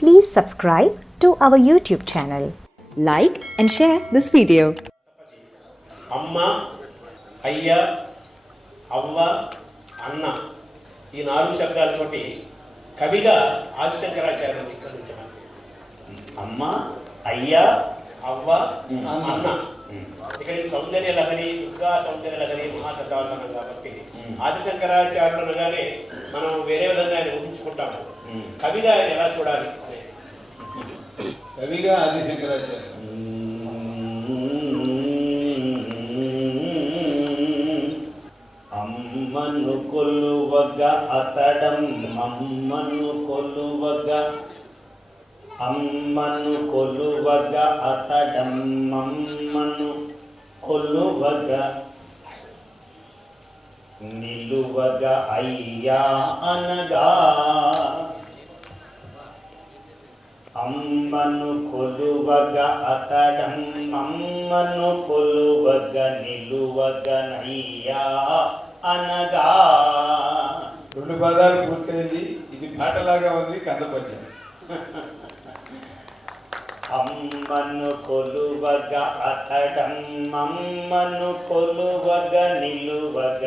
Please subscribe to our YouTube channel. Like and share this video. అమ్మ అయ్య అవ్వ అన్న ఈ నాలుగు శబ్దాలతోటి కవిగా ఆదిశంకరాచార్యులు విక్రమించారు అమ్మ అయ్య అవ్వ అన్న ఇక్కడ ఈ సౌందర్య లహరి దుర్గా సౌందర్య లహరి మహాశబ్దావసనం కాబట్టి ఆదిశంకరాచార్యులు అనగానే మనం వేరే విధంగా ఆయన ఊహించుకుంటాము. కవిగా ఆయన ఎలా చూడాలి. కవిగా ఆదిశంకరాచార్య అమ్మను కొలువగ అతడం అమ్మను కొలువగ అమ్మను కొలువగ అతడం అమ్మను కొలువగ నిలువగ అయ్యా అనగా అమ్మను కొలువగ అతడం అమ్మను కొలువగ నిలువగ నయ్యా అనగా రెండు పదాలు పూర్తయింది. ఇది పాటలాగా ఉంది కందపద్యం అమ్మను కొలువగ అతడమ్మమ్మను కొలువగ నిలువగ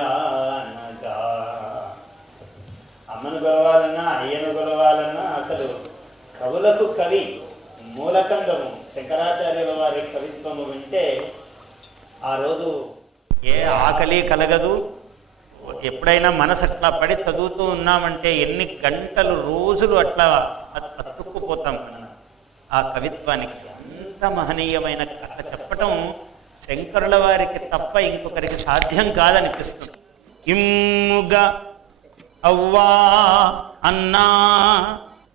అనగా అమ్మను కొలవాలన్నా అయ్యను కొలవాలన్నా అసలు కవులకు కవి మూలకందము శంకరాచార్యుల వారి కవిత్వము వింటే ఆ రోజు ఏ ఆకలి కలగదు. ఎప్పుడైనా మనసు అట్లా పడి చదువుతూ ఉన్నామంటే ఎన్ని గంటలు రోజులు అట్లా అత్- అతుక్కుపోతాం మనం. ఆ కవిత్వానికి అంత మహనీయమైన కథ చెప్పటం శంకరుల వారికి తప్ప ఇంకొకరికి సాధ్యం కాదనిపిస్తుంది. ఇమ్ముగా అవ్వా అన్నా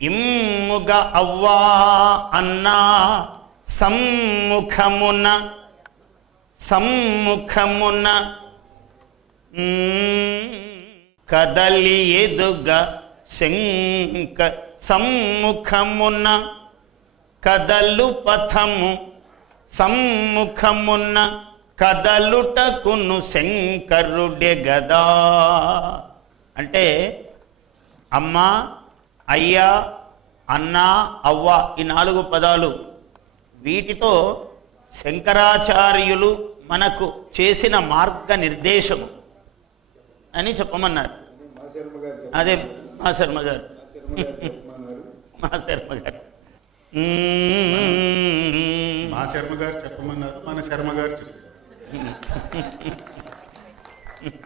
ఇమ్ముగ అవ్వా అన్నా సమ్ముఖమున సమ్ముఖమున కదలి ఎదుగ శంక సమ్ముఖమున కదలు పథము సమ్ముఖమున కదలుటకును శంకరుడే గదా. అంటే అమ్మ అయ్యా అన్న అవ్వ ఈ నాలుగు పదాలు వీటితో శంకరాచార్యులు మనకు చేసిన మార్గ నిర్దేశము అని చెప్పమన్నారు. అదే మా శర్మ గారు మా శర్మ గారు. మా శర్మ గారు చెప్పమన్నారు మన శర్మ గారు చెప్పారు.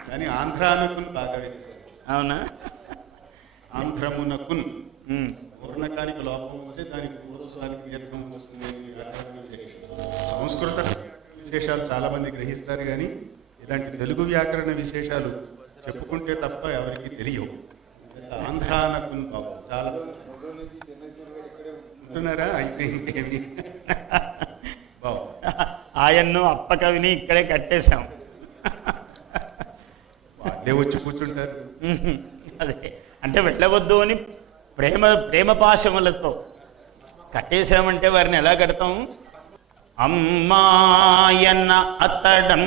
కానీ ఆంధ్రానుకున్ బాగా వేశారు అవునా? ఆంధ్రమునకున్. పూర్ణకానికి లోపం వస్తే దానికి పూర్వస్వానికి దీర్ఘం వస్తుంది. సంస్కృత విశేషాలు చాలా మంది గ్రహిస్తారు కానీ ఇలాంటి తెలుగు వ్యాకరణ విశేషాలు చెప్పుకుంటే తప్ప ఎవరికి తెలియవు. ఆంధ్రానకున్ బాబు చాలా ఉంటున్నారా అయితే ఇంకేమి? ఆయన్ను అప్పకవిని ఇక్కడే కట్టేశాం. వాళ్ళే వచ్చి కూర్చుంటారు. అదే. అంటే వెళ్ళవద్దు అని ప్రేమ ప్రేమ పాశములతో కట్టేశామంటే వారిని ఎలా కడతాం? అమ్మాయన్న అతడం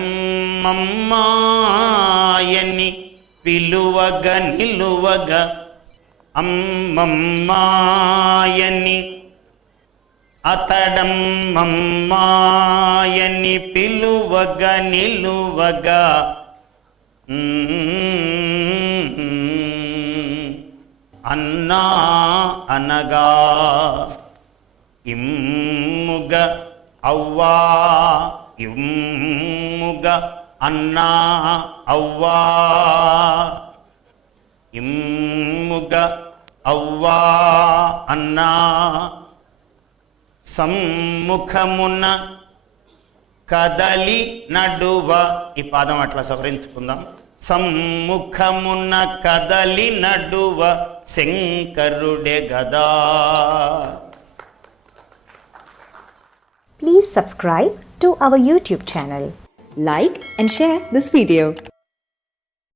అమ్మాయని పిలువగ నిలువగ అమ్మమ్మాయని అతడం అమ్మాయని పిలువగ నిలువగా. అన్నా అనగా. ఇమ్ముగ అవ్వా. ఇమ్ముగ అన్నా అవ్వా. ఇమ్ముగ అవ్వా అన్నా సమ్ముఖమున్న కదలి నడువ. ఈ పాదం అట్లా సవరించుకుందాం. సమ్ముఖమున్న కదలి నడువ శంకరుడే గదా. Please subscribe to our YouTube channel like and share this video